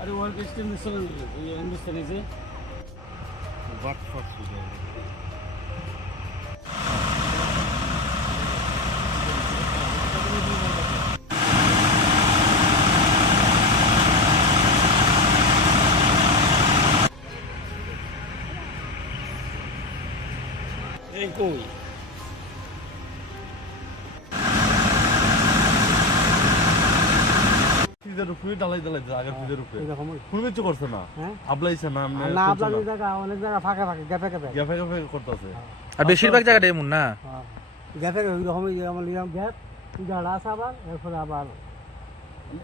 अरे work extension हिंदुस्तानी से कोई ফ্রিজের উপরে ডালাই আগের ফ্রিজের উপরে কোনো কিছু করছে না হ্যাঁ? আবলাইছে না আর না আপনার জায়গা অনেক জায়গা ফাঁকা ফাঁকা গ্যাপে গ্যাপে গ্যাফে গ্যাফে করতেছে আর বেশিরভাগ জায়গাটা এমন না। গ্যাপে ওই রকমই যেমন নিলাম গ্যাপ জাড়া আছে আবার এরপরে আবার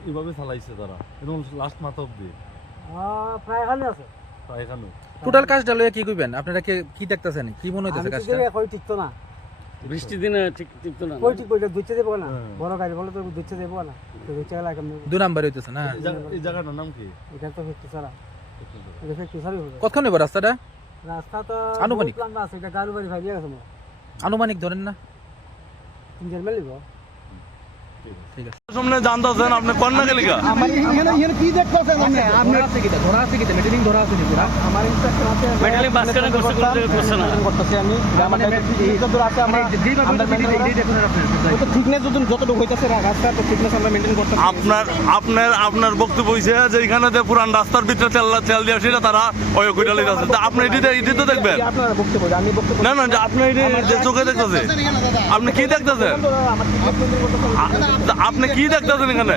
এইভাবে চালাইছে তারা একদম লাস্ট মাথা অব্দি প্রায় এখানে আছে প্রায় এখানে টোটাল কাজটা লইয়া কি কইবেন আপনারা কি দেখতেছেন, কি মনে হইতেছে আমি তো কাজটা? দেখে কই টিকতো না বৃষ্টি দিনে ঠিক ঠিক তো না কই ঠিক বইটা দুইতে দেবো না হ্যাঁ। বড় গাড়ি বলে তো দুইতে দেবো না তো দুইতে গেলে কেমন দুই নাম্বার হইতেছে না। এই জায়গাটার নাম কি এটা তো ফেক্টরি ছাড়া এটা ফেক্টরি ছাড়াই হবে কতক্ষণ হইব রাস্তাটা রাস্তা তো আনুমানিক? বহুত লম্বা আছে এটা গাড়ি বাড়ি ভাবিয়া গেছে মোর আনুমানিক ধরেন না? 3 মিলিব ঠিক আছে। সামনে জানতাছেন আপনি কন্যা গেলিকা আমার এখানে কি দেখতেছেন আপনি আপনার আছে কি ধরা আছে কি মিটিং ধরা আছে কি পুরা? আমার ইনস্ট্রাকশন আছে মেটালিক মাঝখানে করছে না করতেছি আমি মানে যতদূর আছে আমরা আমরা তো থিকনেস যতটুকু হইতাছে রাস্তা তো থিকনেস আমরা মেইনটেইন করতে আপনার বক্তব্য হইছে যে এখানে যে পুরান রাস্তার ভিতরে তেল দিয়ে সেটা তারা ওই কইটা লইতাছে তা আপনি এটি তো দেখবেন আপনারা বক্তব্য আমি বক্তব্য না না যে আপনি এটি যে চোখে দেখতেছে আপনি কি দেখতেছেন আপনি কি দেখতেছেন এখানে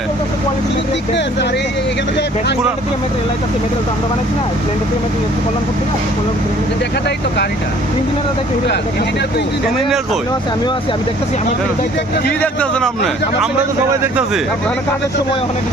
দেখা যায় তো গাড়িটা ইঞ্জিনিয়ার কই আমিও আছি আমি দেখতেছি কি দেখতেছেন আপনি আমরা তো সবাই দেখতেছি কাজের সময় অনেক